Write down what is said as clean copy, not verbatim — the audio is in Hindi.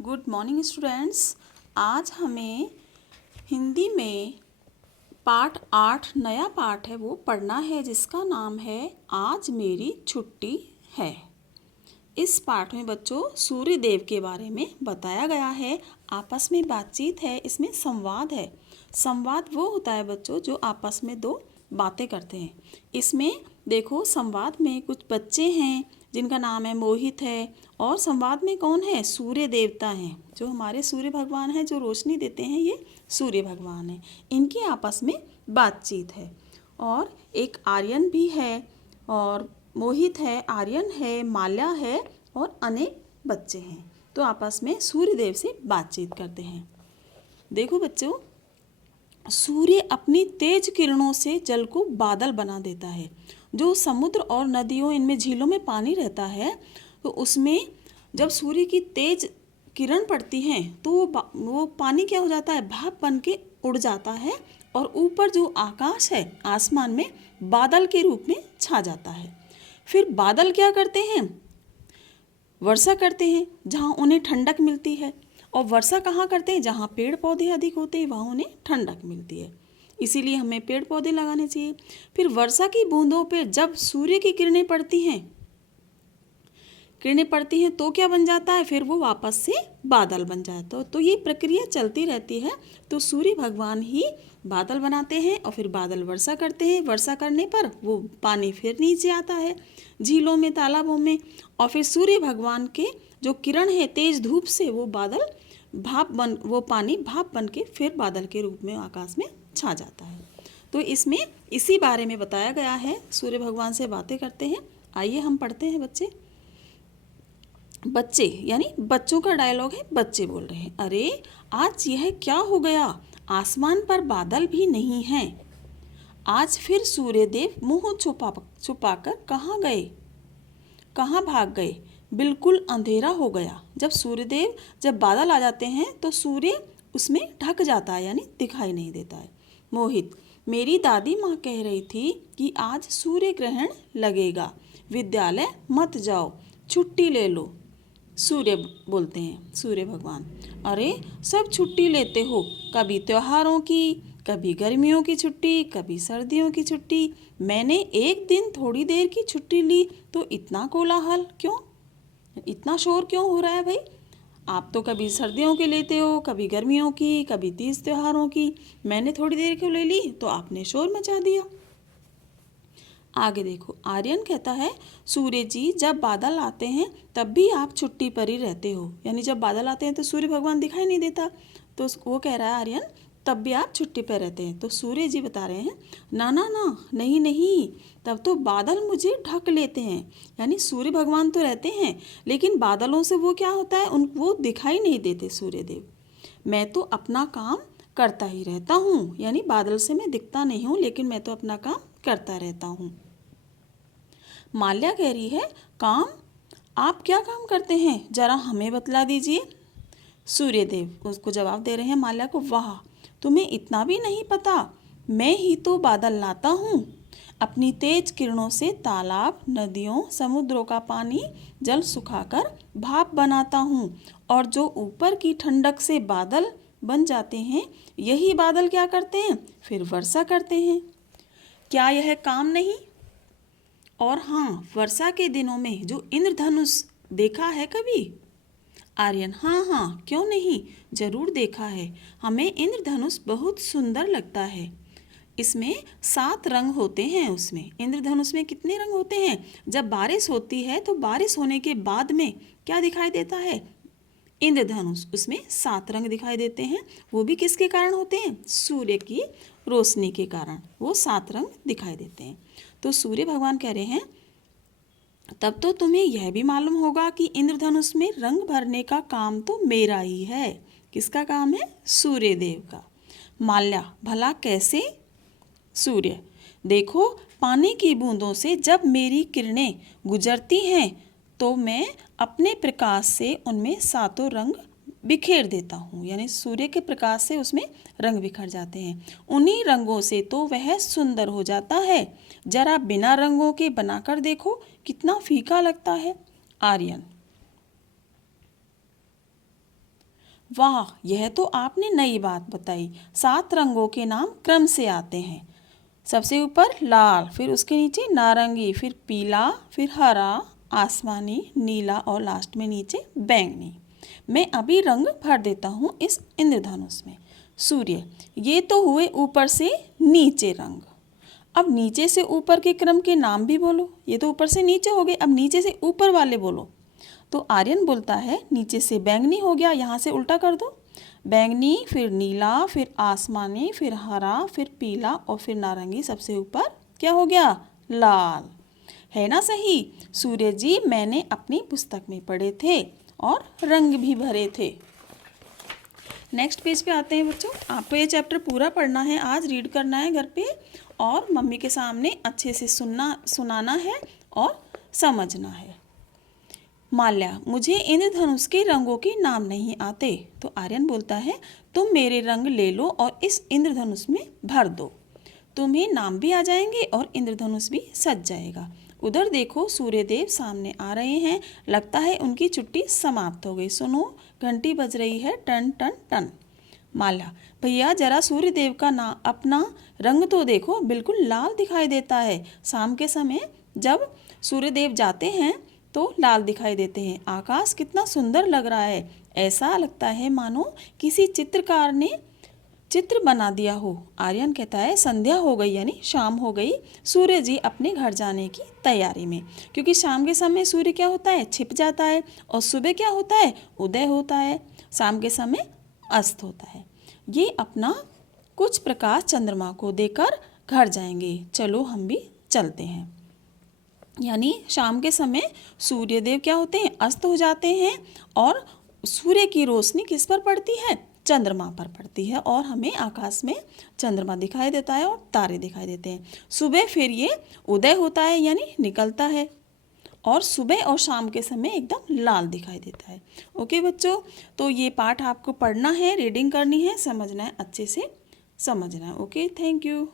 Good morning students. आज हमें हिंदी में पाठ 8 नया पाठ है वो पढ़ना है, जिसका नाम है आज मेरी छुट्टी है। इस पाठ में बच्चों सूर्य देव के बारे में बताया गया है। आपस में बातचीत है, इसमें संवाद है। संवाद वो होता है बच्चों जो आपस में दो बातें करते हैं। इसमें देखो संवाद में कुछ बच्चे हैं जिनका नाम है मोहित है, और संवाद में कौन है? सूर्य देवता हैं, जो हमारे सूर्य भगवान हैं, जो रोशनी देते हैं, ये सूर्य भगवान हैं। इनकी आपस में बातचीत है। और एक आर्यन भी है, और मोहित है, आर्यन है, माल्या है, और अनेक बच्चे हैं। तो आपस में सूर्य देव से बातचीत करते हैं। देखो बच्चों, सूर्य अपनी तेज किरणों से जल को बादल बना देता है। जो समुद्र और नदियों, इनमें झीलों में पानी रहता है, तो उसमें जब सूर्य की तेज किरण पड़ती है तो वो पानी क्या हो जाता है? भाप बन के उड़ जाता है, और ऊपर जो आकाश है, आसमान में बादल के रूप में छा जाता है। फिर बादल क्या करते हैं? वर्षा करते हैं, जहाँ उन्हें ठंडक मिलती है। और वर्षा कहाँ करते हैं? जहाँ पेड़ पौधे अधिक होते हैं, वहाँ उन्हें ठंडक मिलती है। इसीलिए हमें पेड़ पौधे लगाने चाहिए। फिर वर्षा की बूंदों पे जब सूर्य की किरणें पड़ती हैं तो क्या बन जाता है? फिर वो वापस से बादल बन जाता है। तो ये प्रक्रिया चलती रहती है। तो सूर्य भगवान ही बादल बनाते हैं, और फिर बादल वर्षा करते हैं। वर्षा करने पर वो पानी फिर नीचे आता है झीलों में, तालाबों में, और फिर सूर्य भगवान के जो किरण है तेज धूप से वो पानी भाप बन के फिर बादल के रूप में आकाश में छा जाता है। तो इसमें इसी बारे में बताया गया है। सूर्य भगवान से बातें करते हैं। आइए हम पढ़ते हैं। बच्चे यानी बच्चों का डायलॉग है। बच्चे बोल रहे हैं, अरे आज यह क्या हो गया? आसमान पर बादल भी नहीं हैं। आज फिर सूर्यदेव मुंह छुपाकर कहाँ गए? कहाँ भाग गए? बिल्कुल अंधेरा हो गया। जब बादल आ जाते हैं तो सूर्य उसमें ढक जाता है, यानी दिखाई नहीं देता है। मोहित, मेरी दादी माँ कह रही थी कि आज सूर्य ग्रहण लगेगा, विद्यालय मत जाओ, छुट्टी ले लो। सूर्य बोलते हैं, सूर्य भगवान, अरे सब छुट्टी लेते हो, कभी त्योहारों की, कभी गर्मियों की छुट्टी, कभी सर्दियों की छुट्टी। मैंने एक दिन थोड़ी देर की छुट्टी ली तो इतना कोलाहल क्यों? इतना शोर क्यों हो रहा है भाई? आप तो कभी सर्दियों के लेते हो, कभी गर्मियों की, कभी तीज त्योहारों की। मैंने थोड़ी देर क्यों ले ली तो आपने शोर मचा दिया। आगे देखो, आर्यन कहता है, सूर्य जी जब बादल आते हैं तब भी आप छुट्टी पर ही रहते हो, यानी जब बादल आते हैं तो सूर्य भगवान दिखाई नहीं देता। तो वो कह रहा है आर्यन, तब भी आप छुट्टी पर रहते हैं। तो सूर्य जी बता रहे हैं, ना ना ना, नहीं नहीं, तब तो बादल मुझे ढक लेते हैं। यानी सूर्य भगवान तो रहते हैं, लेकिन बादलों से वो क्या होता है, वो दिखाई नहीं देते सूर्यदेव। मैं तो अपना काम करता ही रहता हूँ, यानी बादल से मैं दिखता नहीं हूँ, लेकिन मैं तो अपना काम करता रहता हूँ। माल्या कह रही है, काम? आप क्या काम करते हैं, जरा हमें बतला दीजिए। सूर्यदेव उसको जवाब दे रहे हैं माल्या को, वाह, तुम्हें इतना भी नहीं पता? मैं ही तो बादल लाता हूँ। अपनी तेज किरणों से तालाब, नदियों, समुद्रों का पानी, जल सुखाकर भाप बनाता हूँ, और जो ऊपर की ठंडक से बादल बन जाते हैं, यही बादल क्या करते हैं? फिर वर्षा करते हैं। क्या यह काम नहीं? और हाँ, वर्षा के दिनों में जो इंद्रधनुष देखा है कभी? आर्यन, हाँ हाँ, क्यों नहीं, जरूर देखा है। हमें इंद्रधनुष बहुत सुंदर लगता है। इसमें 7 रंग होते हैं। उसमें इंद्रधनुष में कितने रंग होते हैं? जब बारिश होती है तो बारिश होने के बाद में क्या दिखाई देता है? इंद्रधनुष। उसमें 7 रंग दिखाई देते हैं। वो भी किसके कारण होते हैं? सूर्य की रोशनी के कारण वो 7 रंग दिखाई देते हैं। तो सूर्य भगवान कह रहे हैं, तब तो तुम्हें यह भी मालूम होगा कि इंद्रधनुष में रंग भरने का काम तो मेरा ही है। किसका काम है? सूर्यदेव का। माल्या, भला कैसे? सूर्य, देखो, पानी की बूंदों से जब मेरी किरणें गुजरती हैं तो मैं अपने प्रकाश से उनमें 7 रंग बिखेर देता हूँ, यानी सूर्य के प्रकाश से उसमें रंग बिखर जाते हैं। उन्हीं रंगों से तो वह सुंदर हो जाता है। जरा बिना रंगों के बनाकर देखो, कितना फीका लगता है। आर्यन, वाह, यह तो आपने नई बात बताई। 7 रंगों के नाम क्रम से आते हैं। सबसे ऊपर लाल, फिर उसके नीचे नारंगी, फिर पीला, फिर हरा, आसमानी, नीला और लास्ट में नीचे बैंगनी। मैं अभी रंग भर देता हूँ इस इंद्रधनुष में। सूर्य, ये तो हुए ऊपर से नीचे रंग। अब नीचे से ऊपर के क्रम के नाम भी बोलो। ये तो ऊपर से नीचे हो गए, अब नीचे से ऊपर वाले बोलो। तो आर्यन बोलता है नीचे से बैंगनी हो गया, यहाँ से उल्टा कर दो। बैंगनी, फिर नीला, फिर आसमानी, फिर हरा, फिर पीला और फिर नारंगी। सबसे ऊपर क्या हो गया? लाल। है ना सही? सूर्य जी मैंने अपनी पुस्तक में पढ़े थे और रंग भी भरे थे। नेक्स्ट पेज पे आते हैं बच्चों। आपको ये चैप्टर पूरा पढ़ना है, आज रीड करना है घर पे और मम्मी के सामने अच्छे से सुनाना है और समझना है। माल्या, मुझे इंद्रधनुष के रंगों के नाम नहीं आते। तो आर्यन बोलता है तुम मेरे रंग ले लो और इस इंद्रधनुष में भर दो। तुम्हें नाम भी आ जाएंगे और इंद्रधनुष भी सज जाएगा। उधर देखो सूर्यदेव सामने आ रहे हैं, लगता है उनकी छुट्टी समाप्त हो गई। सुनो, घंटी बज रही है, टन टन टन। माला, भैया जरा सूर्यदेव का अपना रंग तो देखो, बिल्कुल लाल दिखाई देता है। शाम के समय जब सूर्यदेव जाते हैं तो लाल दिखाई देते हैं। आकाश कितना सुंदर लग रहा है, ऐसा लगता है मानो किसी चित्रकार ने चित्र बना दिया हो। आर्यन कहता है संध्या हो गई, यानी शाम हो गई। सूर्य जी अपने घर जाने की तैयारी में, क्योंकि शाम के समय सूर्य क्या होता है? छिप जाता है और सुबह क्या होता है? उदय होता है। शाम के समय अस्त होता है। ये अपना कुछ प्रकाश चंद्रमा को देकर घर जाएंगे। चलो हम भी चलते हैं। यानी शाम के समय सूर्यदेव क्या होते हैं? अस्त हो जाते हैं और सूर्य की रोशनी किस पर पड़ती है? चंद्रमा पर पड़ती है और हमें आकाश में चंद्रमा दिखाई देता है और तारे दिखाई देते हैं। सुबह फिर ये उदय होता है, यानी निकलता है और सुबह और शाम के समय एकदम लाल दिखाई देता है। ओके बच्चों, तो ये पाठ आपको पढ़ना है, रीडिंग करनी है, समझना है, अच्छे से समझना है। Okay, thank you.